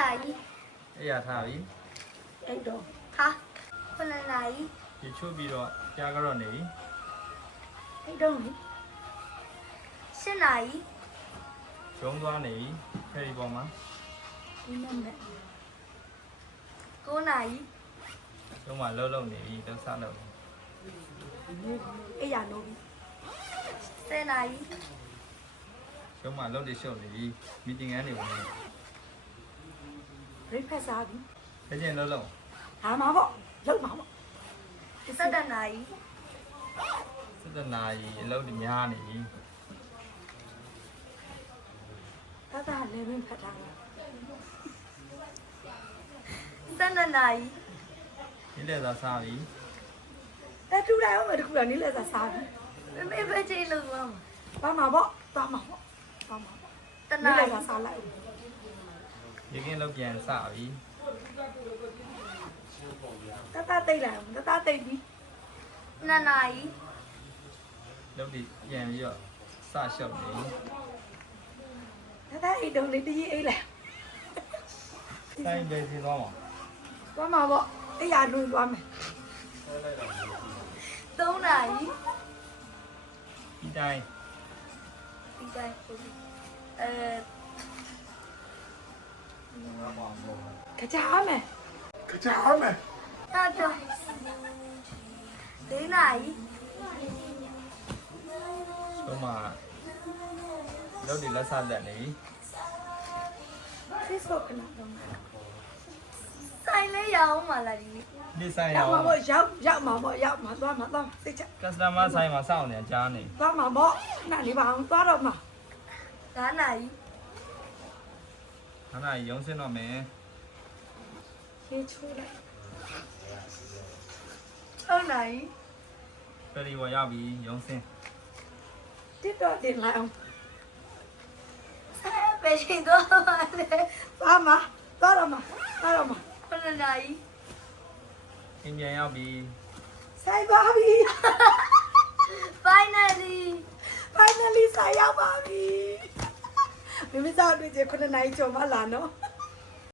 này. အေးရထားပြီ အဲ့တော့ Hả? Con này. ရေချိုးပြီးတော့ကြားကတော့နေပြီ အဲ့တော့လေ Xin này. ရုံးသွားနေပြီဖယ်ရီပေါ်မှာ ဒီနံပါတ် Cô này. ရုံးမှာလှုပ်လှုပ်နေပြီလှုပ်ဆလှုပ် အဲ့ရနိုးပြီ Xe này. ရုံးမှာလှုပ်နေရှုပ်နေပြီမီတင်ငန်းနေဝင်နေ ဘရိတ်ဖက်စားပြီ ဖကျင်လှုပ်လှုပ် ဟာမှာပေါ့လောက်မှာပေါ့ Xe đàn này. 17နာရီအလုပ်တွေများနေပြီ တတလည်းဘင်းဖက်ထားတာ Xe đàn này. ဒီလက်သာစားပြီ အဲ့တူတိုင်းအောင်မတခုတော့နေလဲစားပြီ Mẹ phải chơi lưng không? သွားမှာပေါ့သွားမှာပေါ့သွားမှာပေါ့ Tần နေလဲ này. စားလိုက် ရေကင်းလှုပ်ပြန်စပြီ တတတိတ်လိုက်အောင်တတတိတ်ပြီ Nà này. လှုပ်ပြီးပြန်ပြီးတော့စရှုပ်နေ တတအိတ်တုံးလေးတကြီးအိတ်လိုက် တိုင်းပဲစီသွားမှာ သွားမှာပေါ့အဲ့ရနိုးသွားမယ် Tú này. ဒီတိုင်း Đi đây. Ờ. ကြားမယ် Ta cho. Tí này. ရုံးမှာလှုပ်တွေလက်ဆတက်နေပြီ စစ်စောခဏတော့ Sai lấy dầu mà là gì? ဒီဆိုင်ရ ရောက် အောင် မှာပေါ့ရောက်မှာပေါ့ရောက်မှာသွားမှာသိချ ကစတမာဆိုင်မှာစောင့်နေကြားနေ သွားမှာပေါ့ခဏလေးပါအောင်သွားတော့မှာ Cá này. ခဏရုံးစင်းတော့မယ် ရေချိုးလိုက် Tú này. ဖယ်ရီပေါ်ရောက်ပြီရုံးစင်း တစ်တော့တင်လိုက်အောင် Bé chị tôi mà đây. သွားမှာသွားတော့မှာသွားတော့မှာ Con này. အင်းပြန်ရောက်ပြီ ဆိုင်ပါပြီ Finally. finally ဆိုင်ရောက်ပါပြီမိမိစောက်တွေ့ချင်9 နာရီကျော်မှလာနော်